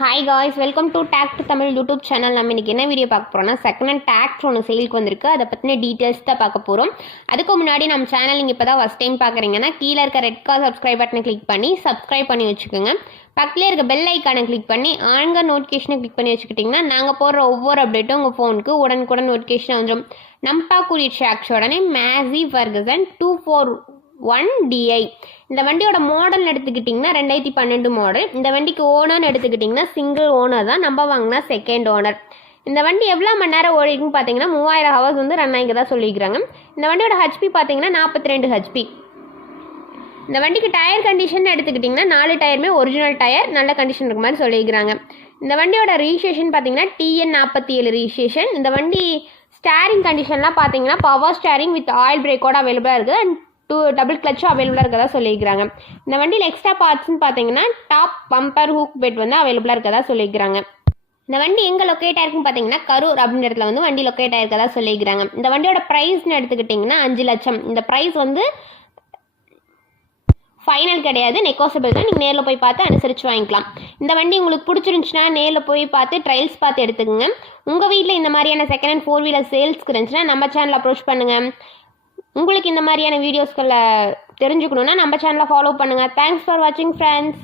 Hi guys, welcome to talked Tamil YouTube channel. நம்ம இன்றைக்கி என்ன வீடியோ பார்க்க போகிறோம்னா, செகண்ட் ஹேண்ட் டாக்ட் ஒன்று சேலுக்கு வந்திருக்கு. அதை பற்றின டீட்டெயில்ஸ் தான் பார்க்க போகிறோம். அதுக்கு முன்னாடி நம்ம சேனல் நீங்கள் இப்போ தான் ஃபஸ்ட் டைம் பார்க்குறீங்கன்னா கீழே இருக்க ரெட் கலர் சப்ஸ்கிரைப் பட்டனை கிளிக் பண்ணி சப்ஸ்கிரைப் பண்ணி வச்சுக்கோங்க. பக்கத்துலேயே இருக்க பெல் ஐக்கானை கிளிக் பண்ணி ஆன்க நோட்டிஃபிகேஷனை கிளிக் பண்ணி வச்சுக்கிட்டிங்கன்னா நாங்கள் போடுற ஒவ்வொரு அப்டேட்டும் உங்கள் ஃபோனுக்கு உடனுக்குடன் நோட்டிஃபிகேஷன் வந்துடும். நம்ம பார்க்கக்கூடிய ட்ராக்ஸோட நேம் மேசி ஃபர்கசன் 241DI. இந்த வண்டியோட மாடல் எடுத்துக்கிட்டிங்கன்னா 2012 மாடல். இந்த வண்டிக்கு ஓனர்னு எடுத்துக்கிட்டிங்கன்னா சிங்கிள் ஓனர் தான், நம்ம வாங்கினா செகண்ட் ஓனர். இந்த வண்டி எவ்வளோ மணி நேரம் ஓடிக்குன்னு பார்த்தீங்கன்னா 3000 ஹவர்ஸ் வந்து ரன் ஆகிக்கிறதா சொல்லிக்கிறாங்க. இந்த வண்டியோட ஹெச்பி பார்த்தீங்கன்னா 42 ஹெச்பி. இந்த வண்டிக்கு டயர் கண்டிஷன் எடுத்துக்கிட்டிங்கன்னா 4 டயருமே ஒரிஜினல் டயர், நல்ல கண்டிஷன் இருக்க மாதிரி சொல்லிக்கிறாங்க. இந்த வண்டியோட ரிஜிஸ்ட்ரேஷன் பார்த்தீங்கன்னா TN47 ரிஜிஸ்ட்ரேஷன். இந்த வண்டி ஸ்டேரிங் கண்டிஷன்லாம் பார்த்தீங்கன்னா பவர் ஸ்டேரிங் வித் ஆயில் பிரேக்கோட அவைலபிளாக இருக்குது அண்ட் 2 டபுள் கிளச்சும் அவைலபிளாக இருக்கதா சொல்லியிருக்கிறாங்க. இந்த வண்டியில் எக்ஸ்ட்ரா பார்ட்ஸ்ன்னு பார்த்தீங்கன்னா டாப் பம்பர் ஹூக் பெட் வந்து அவைலபிளாக இருக்கதா சொல்லியிருக்கிறாங்க. இந்த வண்டி எங்கே லொக்கேட் ஆயிருக்குன்னு பார்த்தீங்கன்னா கரூர் அப்படின்ற இடத்துல வந்து வண்டி லொக்கேட் ஆயிருக்கதா சொல்லியிருக்கிறாங்க. இந்த வண்டியோட ப்ரைஸ்னு எடுத்துக்கிட்டிங்கன்னா 5 லட்சம். இந்த ப்ரைஸ் வந்து ஃபைனல் கிடையாது, நெகோசியபிள் தான். நீங்கள் நேரில் போய் பார்த்து அனுசரித்து வாங்கிக்கலாம். இந்த வண்டி உங்களுக்கு பிடிச்சிருந்துச்சுன்னா நேரில் போய் பார்த்து ட்ரையல்ஸ் பார்த்து எடுத்துக்கோங்க. உங்கள் வீட்டில் இந்த மாதிரியான செகண்ட் ஹேண்ட் 4 வீலர் சேல்ஸ்க்கு இருந்துச்சுன்னா நம்ம சேனல் அப்ரோச் பண்ணுங்கள். உங்களுக்கு இந்த மாதிரியான வீடியோஸ்களை தெரிஞ்சுக்கணுன்னா நம்ம சேனலை ஃபாலோ பண்ணுங்கள். தேங்க்ஸ் ஃபார் வாட்சிங் ஃப்ரெண்ட்ஸ்.